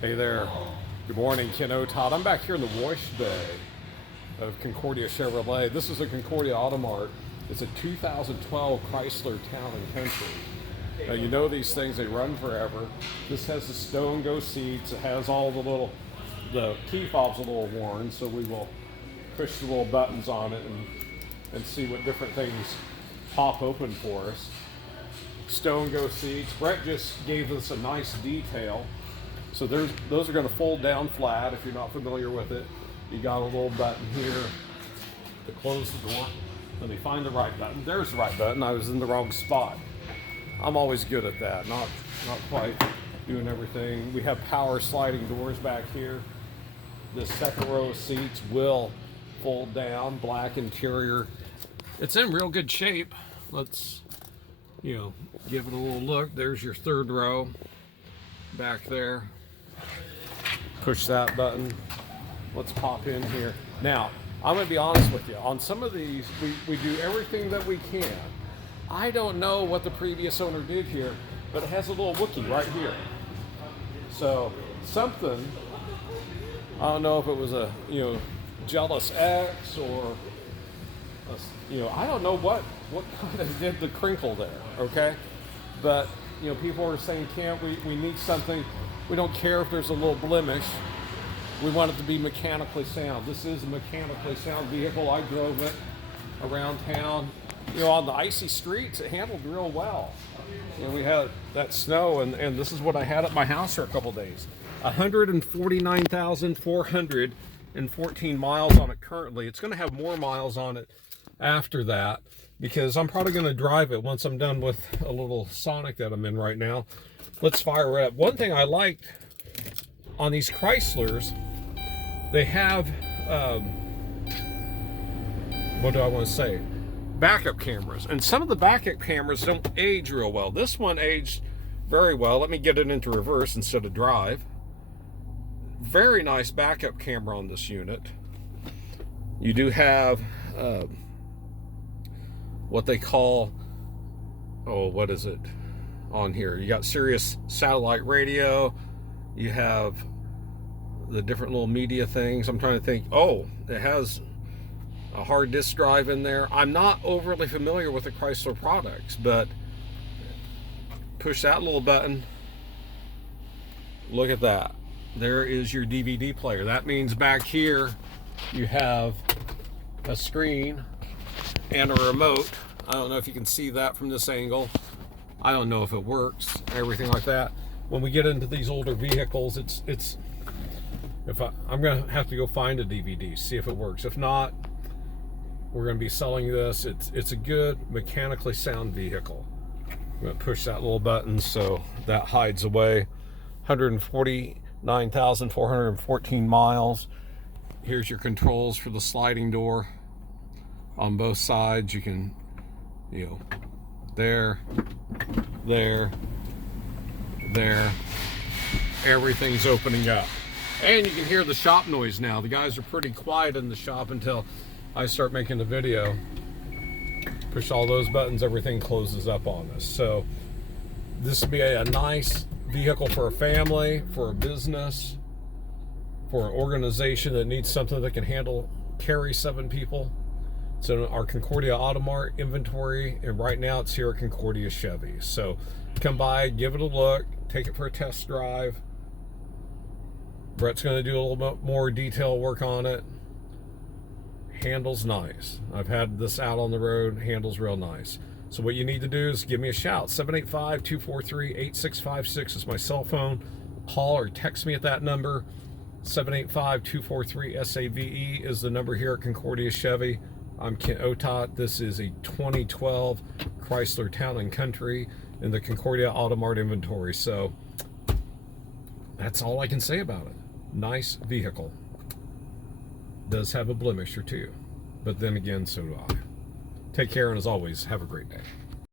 Hey there. Good morning, Kent Otott. I'm back here in the wash bay of Concordia Chevrolet. This is a Concordia Auto Mart. It's a 2012 Chrysler Town Country. Now you know these things, they run forever. This has the Stow'n Seats. It has all the key fob's a little worn, so we will push the little buttons on it and see what different things pop open for us. Stow'n Seats. Brett just gave us a nice detail. So those are going to fold down flat if you're not familiar with it. You got a little button here to close the door. Let me find the right button. There's the right button. I was in the wrong spot. I'm always good at that. Not quite doing everything. We have power sliding doors back here. This second row of seats will fold down. Black interior. It's in real good shape. Let's, give it a little look. There's your third row back there. Push that button. Let's pop in here. Now, I'm going to be honest with you. On some of these, we do everything that we can. I don't know what the previous owner did here, but it has a little Wookie right here. So, something, I don't know if it was a, jealous ex or, I don't know what kind of did the crinkle there, okay? But, people are saying, Kent, we need something. We don't care if there's a little blemish. We want it to be mechanically sound. This is a mechanically sound vehicle. I drove it around town. On the icy streets, it handled real well. We had that snow, and this is what I had at my house for a couple days. 149,414 miles on it currently. It's going to have more miles on it after that, because I'm probably going to drive it once I'm done with a little Sonic that I'm in right now. Let's fire it up. One thing I liked on these Chryslers, they have, what do I want to say? Backup cameras. And some of the backup cameras don't age real well. This one aged very well. Let me get it into reverse instead of drive. Very nice backup camera on this unit. You do have what they call, what is it on here? You got Sirius satellite radio. You have the different little media things. I'm trying to think. It has a hard disk drive in there. I'm not overly familiar with the Chrysler products, but push that little button. Look at that. There is your DVD player. That means back here you have a screen and a remote. I don't know if you can see that from this angle. I don't know if it works, everything like that. When we get into these older vehicles, I'm gonna have to go find a DVD, see if it works. If not, we're gonna be selling this. It's a good mechanically sound vehicle. I'm gonna push that little button so that hides away. 149,414 miles. Here's your controls for the sliding door on both sides. You can, there, everything's opening up. And you can hear the shop noise now. The guys are pretty quiet in the shop until I start making the video. Push all those buttons, everything closes up on us. So this would be a nice vehicle for a family, for a business, for an organization that needs something that can carry 7 people. It's in our Concordia Auto Mart inventory, and right now it's here at Concordia Chevy. So come by, give it a look, take it for a test drive. Brett's going to do a little bit more detail work on it. Handles nice. I've had this out on the road, handles real nice. So what you need to do is give me a shout. 785-243-8656 is my cell phone. Call or text me at that number. 785-243-SAVE is the number here at Concordia Chevy. I'm Kent Otott. This is a 2012 Chrysler Town Country in the Concordia Auto Mart inventory. So that's all I can say about it. Nice vehicle. Does have a blemish or two, but then again, so do I. Take care, and as always, have a great day.